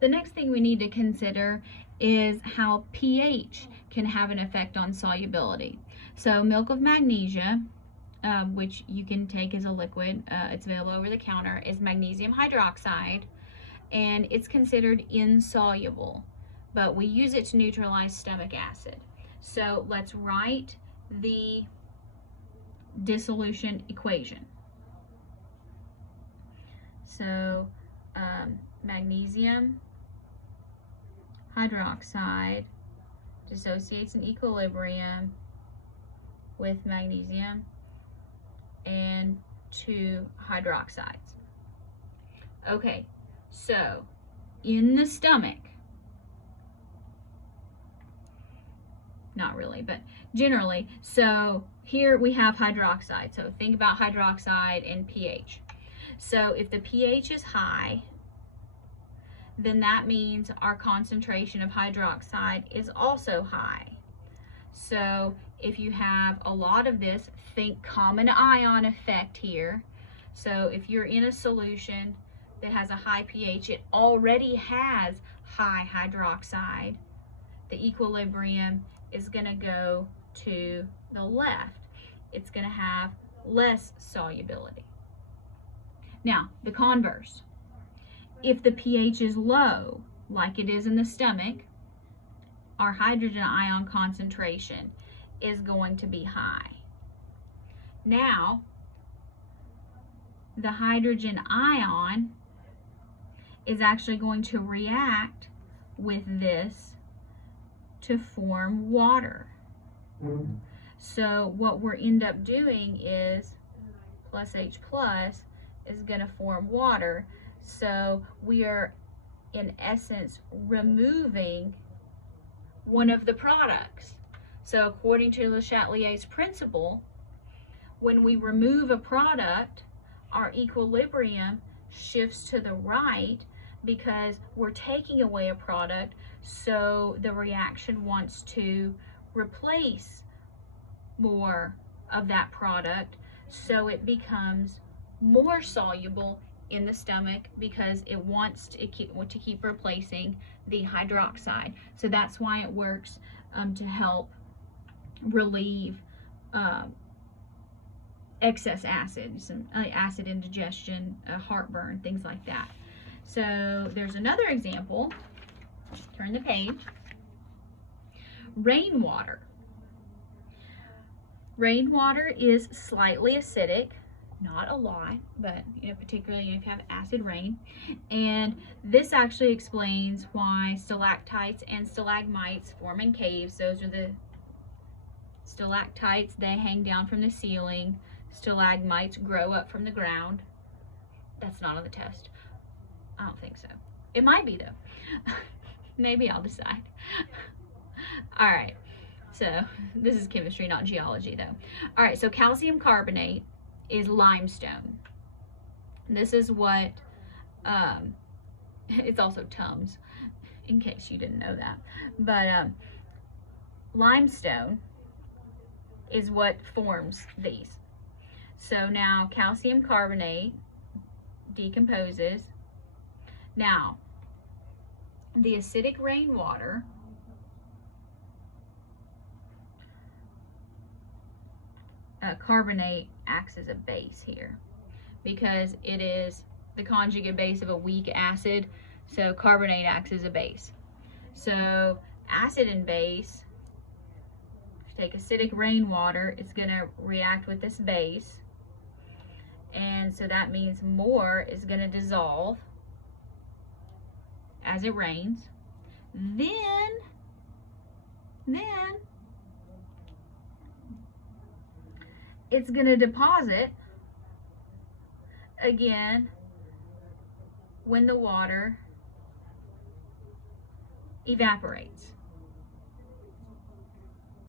The next thing we need to consider is how pH can have an effect on solubility. So milk of magnesia, which you can take as a liquid, it's available over the counter, is magnesium hydroxide, and it's considered insoluble, but we use it to neutralize stomach acid. So let's write the dissolution equation. So magnesium hydroxide dissociates in equilibrium with magnesium and 2 hydroxides. Okay, so in the stomach, not really, but generally, so here we have hydroxide. So think about hydroxide and pH. So if the pH is high, then that means our concentration of hydroxide is also high. So if you have a lot of this, think common ion effect here. So if you're in a solution that has a high pH, it already has high hydroxide, the equilibrium is going to go to the left. It's going to have less solubility. Now, the converse. If the pH is low, like it is in the stomach, our hydrogen ion concentration is going to be high. Now, the hydrogen ion is actually going to react with this to form water. So what we'll end up doing is plus H plus is going to form water. So we are, in essence, removing one of the products. So according to Le Chatelier's principle, when we remove a product, our equilibrium shifts to the right because we're taking away a product, so the reaction wants to replace more of that product, so it becomes more soluble in the stomach because it wants to keep replacing the hydroxide. So that's why it works to help relieve excess acid, some acid indigestion, heartburn, things like that. So there's another example. Turn the page. Rainwater. Rainwater is slightly acidic, not a lot, but particularly if you have acid rain. And this actually explains why stalactites and stalagmites form in caves. Those are the stalactites, they hang down from the ceiling. Stalagmites grow up from the ground. That's not on the test. I don't think so. It might be though. Maybe I'll decide. All right, so this is chemistry, not geology though. All right, so calcium carbonate is limestone. This is what, it's also Tums, in case you didn't know that. But limestone is what forms these. So now calcium carbonate decomposes. Now, the acidic rainwater carbonate acts as a base here because it is the conjugate base of a weak acid, so carbonate acts as a base. So acid and base, if you take acidic rainwater, it's going to react with this base, and so that means more is going to dissolve as it rains. Then it's going to deposit again when the water evaporates.